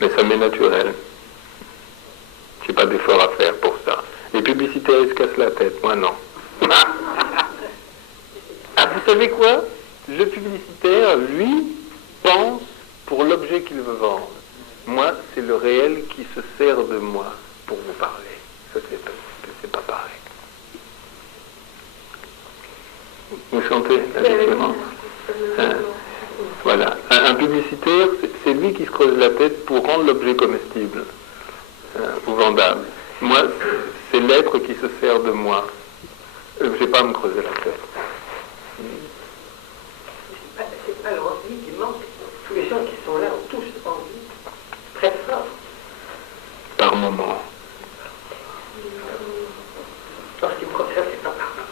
Mais ça m'est naturel. J'ai pas d'effort à faire pour ça. Les publicitaires, ils se cassent la tête, moi non. Ah, vous savez quoi? Le publicitaire, lui, pense pour l'objet qu'il veut vendre. Moi, c'est le réel qui se sert de moi pour vous parler. Ça, c'est pas pareil. Vous sentez la différence? Voilà. Un publicitaire, c'est lui qui se creuse la tête pour rendre l'objet comestible ou vendable. Moi, c'est l'être qui se sert de moi. Je n'ai pas à me creuser la tête. C'est pas l'envie qui manque. Tous les gens qui sont là ont tous envie, très fort. Par moment. En ce qui me concerne, c'est pas par moment.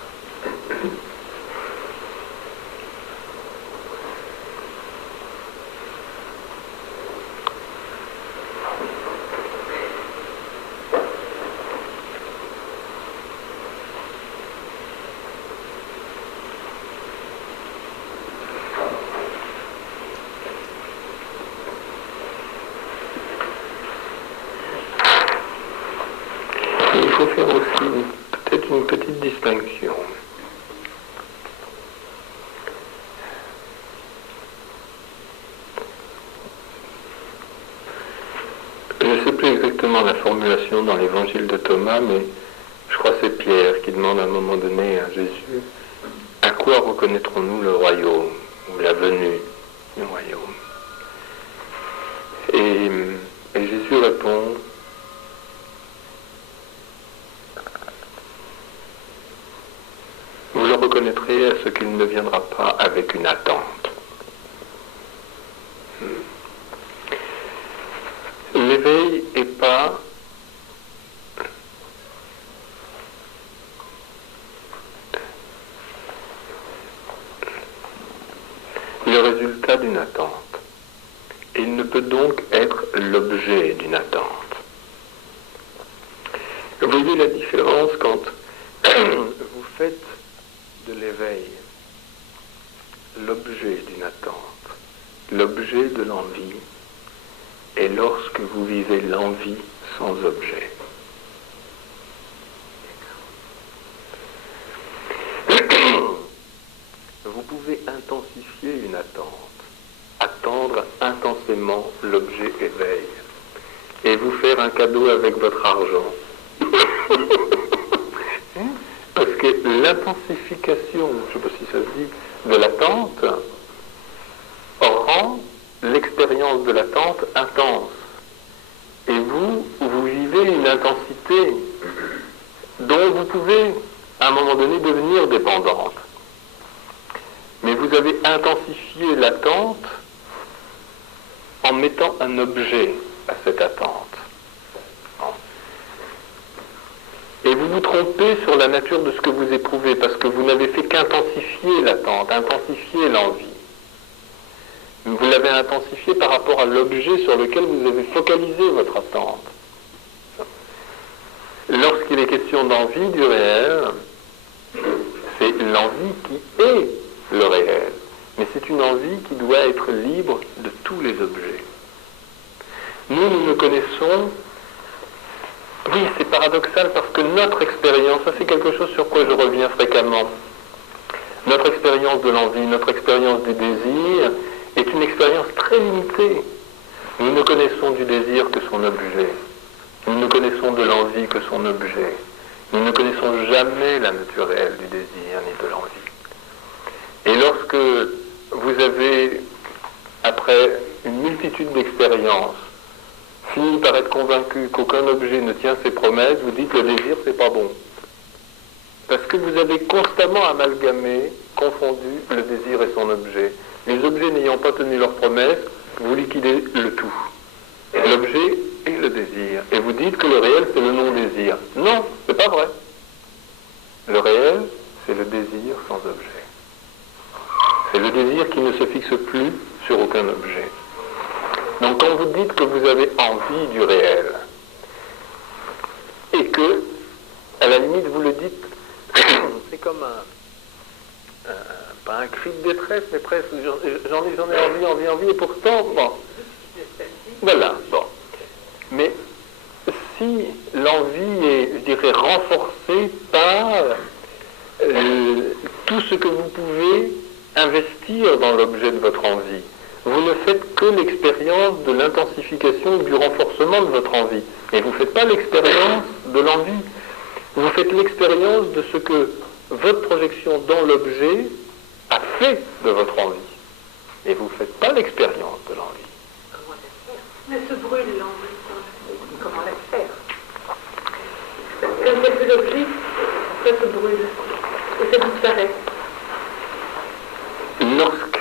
Il faut faire aussi peut-être une petite distinction. Je ne sais plus exactement la formulation dans l'évangile de Thomas, mais je crois que c'est Pierre qui demande à un moment donné à Jésus, à quoi reconnaîtrons-nous le royaume, ou la venue du royaume? Et Jésus répond, vous le reconnaîtrez à ce qu'il ne viendra pas avec une attente. L'éveil n'est pas le résultat d'une attente. Il ne peut donc être l'objet d'une attente. Vous voyez la différence quand vous faites de l'éveil l'objet d'une attente, l'objet de l'envie, et lorsque vous vivez l'envie sans objet. Vous pouvez intensifier une attente, attendre intensément l'objet éveil, et vous faire un cadeau avec votre argent. Parce que l'intensification, je ne sais pas si ça se dit, de l'attente rend l'expérience de l'attente intense. Et vous vivez une intensité dont vous pouvez, à un moment donné, devenir dépendante. Mais vous avez intensifié l'attente en mettant un objet à cette attente. Et vous vous trompez sur la nature de ce que vous éprouvez, parce que vous n'avez fait qu'intensifier l'attente, intensifier l'envie. Vous l'avez intensifié par rapport à l'objet sur lequel vous avez focalisé votre attente. Lorsqu'il est question d'envie du réel, c'est l'envie qui est le réel. Mais c'est une envie qui doit être libre de tous les objets. Nous ne connaissons... Oui, c'est paradoxal parce que notre expérience, ça c'est quelque chose sur quoi je reviens fréquemment, notre expérience de l'envie, notre expérience du désir est une expérience très limitée. Nous ne connaissons du désir que son objet. Nous ne connaissons de l'envie que son objet. Nous ne connaissons jamais la nature réelle du désir ni de l'envie. Et lorsque vous avez, après une multitude d'expériences, fini par être convaincu qu'aucun objet ne tient ses promesses, vous dites le désir c'est pas bon. Parce que vous avez constamment amalgamé, confondu le désir et son objet. Les objets n'ayant pas tenu leurs promesses, vous liquidez le tout. L'objet et le désir. Et vous dites que le réel c'est le non-désir. Non, c'est pas vrai. Le réel, c'est le désir sans objet. C'est le désir qui ne se fixe plus sur aucun objet. Donc quand vous dites que vous avez envie du réel, et que, à la limite, vous le dites, c'est comme pas un cri de détresse, mais presque, j'en ai envie, et pourtant, bon, voilà, bon. l'envie est, je dirais, renforcée par tout ce que vous pouvez investir dans l'objet de votre envie. Vous ne faites que l'expérience de l'intensification ou du renforcement de votre envie. Et vous ne faites pas l'expérience de l'envie. Vous faites l'expérience de ce que votre projection dans l'objet a fait de votre envie. Et vous ne faites pas l'expérience de l'envie. Comment la faire? Mais se brûle l'envie. Comment la faire? Quand il n'y a plus d'objet, ça se brûle. Et ça disparaît. Lorsque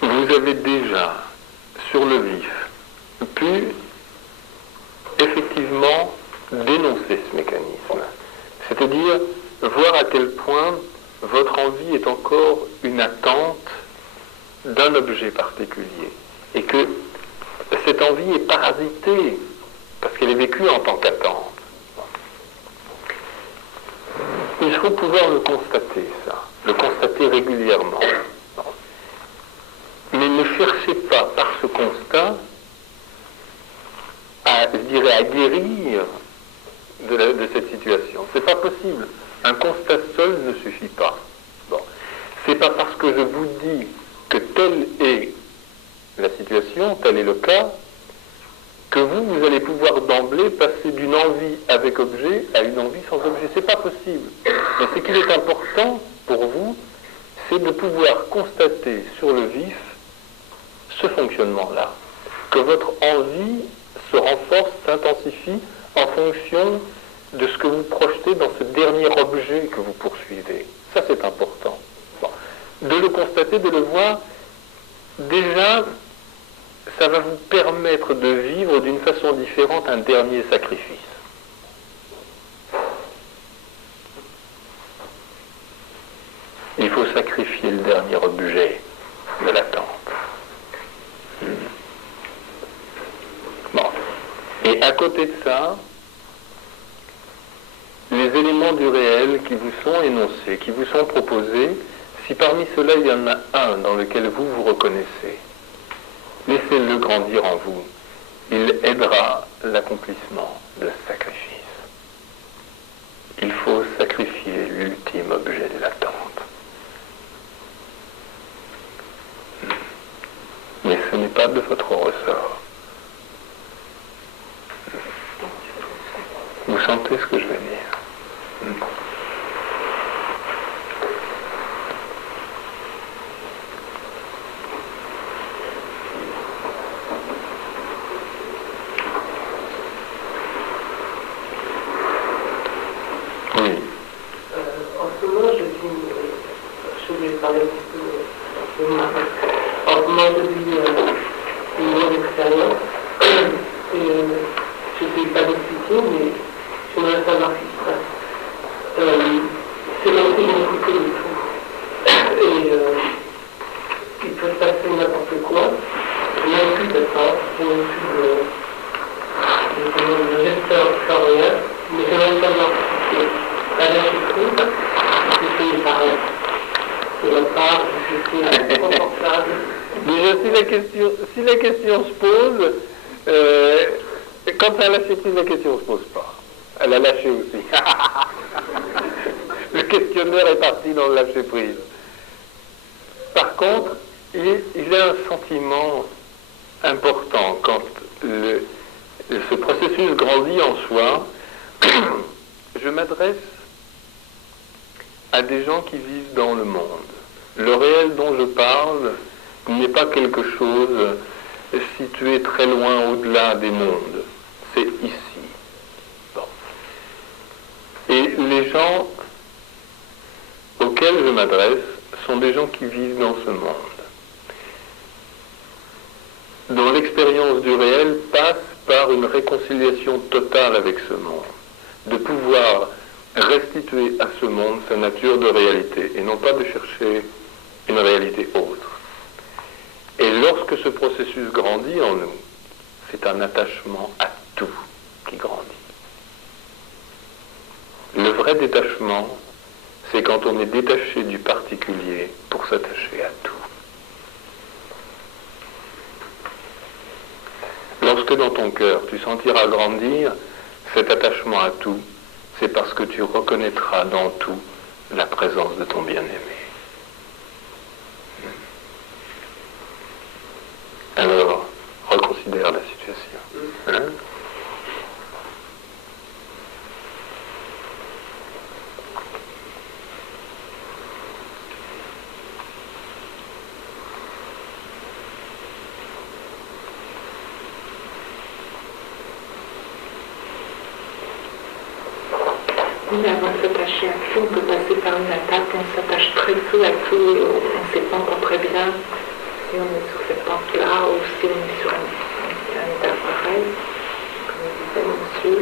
vous avez déjà, sur le vif, pu effectivement dénoncer ce mécanisme, c'est-à-dire voir à quel point votre envie est encore une attente d'un objet particulier, et que cette envie est parasitée, parce qu'elle est vécue en tant qu'attente. Il faut pouvoir le constater, ça, le constater régulièrement. Mais ne cherchez pas par ce constat à, je dirais, à guérir de cette situation. C'est pas possible. Un constat seul ne suffit pas. Bon. C'est pas parce que je vous dis que telle est la situation, tel est le cas, que vous allez pouvoir d'emblée passer d'une envie avec objet à une envie sans objet. C'est pas possible. Mais ce qu'il est important pour vous, c'est de pouvoir constater sur le vif ce fonctionnement-là, que votre envie se renforce, s'intensifie en fonction de ce que vous projetez dans ce dernier objet que vous poursuivez. Ça, c'est important. Bon. De le constater, de le voir, déjà, ça va vous permettre de vivre d'une façon différente un dernier sacrifice. Il faut sacrifier le dernier objet de l'attente. Bon. Et à côté de ça, les éléments du réel qui vous sont énoncés, qui vous sont proposés, si parmi ceux-là il y en a un dans lequel vous vous reconnaissez, laissez-le grandir en vous. Il aidera l'accomplissement de ce sacrifice. Il faut sacrifier l'ultime objet de l'attente. Mais ce n'est pas de votre ressort. Vous sentez ce que je veux dire? Oui. En ce moment, je voulais parler un petit peu de moi. En ce moment, je vis une longue expérience. Et je ne sais pas l'expliquer, mais j'aimerais savoir ce qui se passe. C'est comme si je m'écoutais du tout. Et il peut se passer n'importe quoi. Je n'ai plus de peur, je n'ai plus de gesteur sans rien, mais j'aimerais savoir ce qui se passe. La lâcher prise, c'est pareil. De la part, je suis confortable. Déjà, si la question se pose, quand elle a lâché prise, la question ne se pose pas. Elle a lâché aussi. Le questionnaire est parti dans le lâcher prise. Par contre, il y a un sentiment important quand ce processus grandit en soi. Je m'adresse à des gens qui vivent dans le monde. Le réel dont je parle n'est pas quelque chose situé très loin au-delà des mondes. C'est ici. Bon. Et les gens auxquels je m'adresse sont des gens qui vivent dans ce monde, dont l'expérience du réel passe par une réconciliation totale avec ce monde, de pouvoir restituer à ce monde sa nature de réalité, et non pas de chercher une réalité autre. Et lorsque ce processus grandit en nous, c'est un attachement à tout qui grandit. Le vrai détachement, c'est quand on est détaché du particulier pour s'attacher à tout. lorsque dans ton cœur tu sentiras grandir cet attachement à tout, c'est parce que tu reconnaîtras dans tout la présence de ton bien-aimé. Alors, reconsidère la situation. Hein? Mais avant de s'attacher à tout, on peut passer par une attaque, on s'attache très tôt à tout, et on ne sait pas encore très bien si on est sur cette pente-là ou si on est sur un état pareil, comme disait monsieur.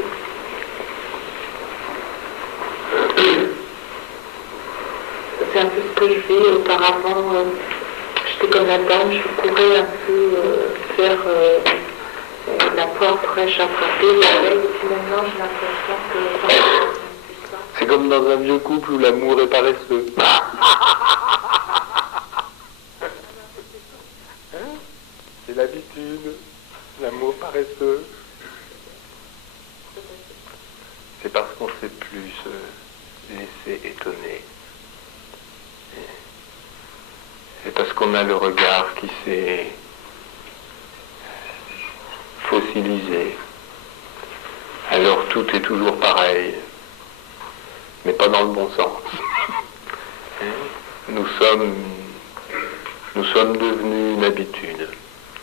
C'est un peu ce que je vis auparavant. J'étais comme la dame, je courais un peu vers la poire fraîche à frapper, la veille, et puis maintenant j'ai l'impression que... C'est comme dans un vieux couple où l'amour est paresseux. C'est l'habitude, l'amour paresseux. C'est parce qu'on ne sait plus se laisser étonner. C'est parce qu'on a le regard qui s'est fossilisé. Alors tout est toujours pareil, mais pas dans le bon sens. Nous sommes devenus une habitude,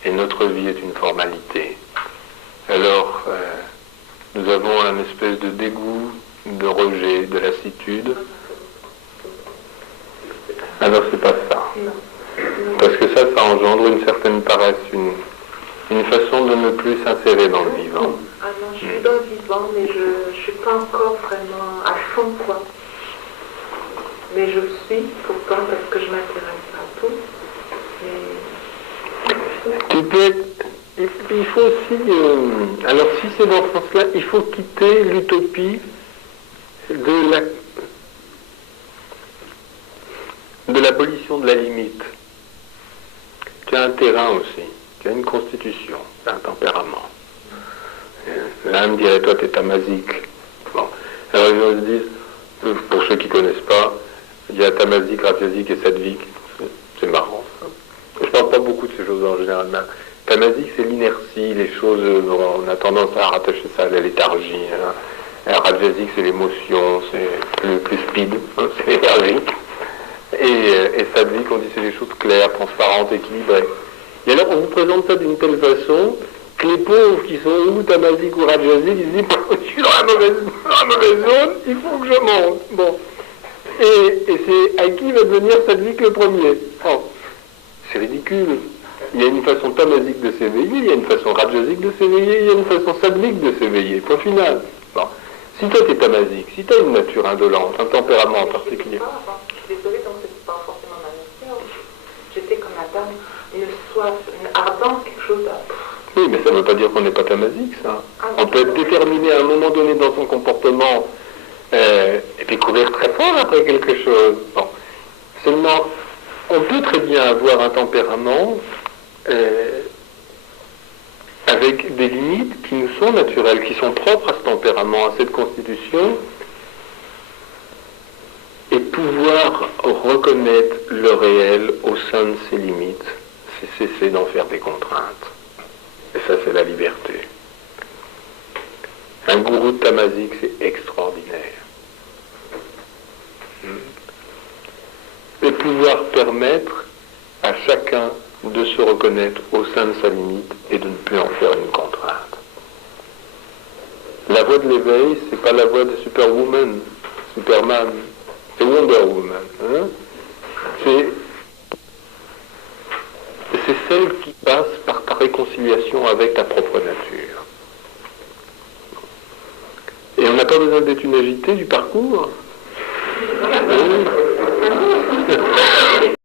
et notre vie est une formalité. Alors, nous avons un espèce de dégoût, de rejet, de lassitude. Alors c'est pas ça. Parce que ça engendre une certaine paresse, une façon de ne plus s'insérer dans le vivant. Ah non, je suis dans le vivant, mais je ne suis pas encore vraiment à fond, quoi. Mais je le suis, pourtant, parce que je m'intéresse à tout. Mais... Tu peux être... Il faut aussi... alors si c'est dans ce sens-là, il faut quitter l'utopie de l'abolition de la limite. Tu as un terrain aussi, tu as une constitution, tu as un tempérament. L'un me dirait, toi, t'es tamazique. Bon. Alors les gens se disent, pour ceux qui ne connaissent pas, il y a tamazique, rajasique et sattvique. C'est marrant, ça. Je ne parle pas beaucoup de ces choses en général. Tamazique, c'est l'inertie, les choses, on a tendance à rattacher ça à la léthargie. Hein. Rajasique, c'est l'émotion, c'est plus speed, hein, c'est énergique. Et sattvique, on dit c'est des choses claires, transparentes, équilibrées. Et alors on vous présente ça d'une telle façon que les pauvres qui sont ou tamasiques ou rajasiques, ils se disent je suis dans la mauvaise zone, il faut que je monte. Bon. Et c'est à qui va devenir sattvique le premier. Oh. C'est ridicule. Il y a une façon tamasique de s'éveiller, il y a une façon rajasique de s'éveiller, il y a une façon sattvique de s'éveiller. Point final. Bon. Si toi t'es tamasique, si tu as une nature indolente, un tempérament en particulier. Je suis désolée, donc c'est pas forcément ma nature. J'étais comme la dame, une soif, une ardence, quelque chose de... Oui, mais ça ne veut pas dire qu'on n'est pas tamasique, ça. On peut être déterminé à un moment donné dans son comportement et puis courir très fort après quelque chose. Bon. Seulement, on peut très bien avoir un tempérament avec des limites qui nous sont naturelles, qui sont propres à ce tempérament, à cette constitution, et pouvoir reconnaître le réel au sein de ses limites, c'est cesser d'en faire des contraintes. Et ça, c'est la liberté. Un gourou de tamazique, c'est extraordinaire. Et pouvoir permettre à chacun de se reconnaître au sein de sa limite et de ne plus en faire une contrainte. La voie de l'éveil, c'est pas la voie de Superwoman, Superman, c'est Wonder Woman. Hein? C'est celle qui passe par ta réconciliation avec ta propre nature. Et on n'a pas besoin d'être une agitée du parcours.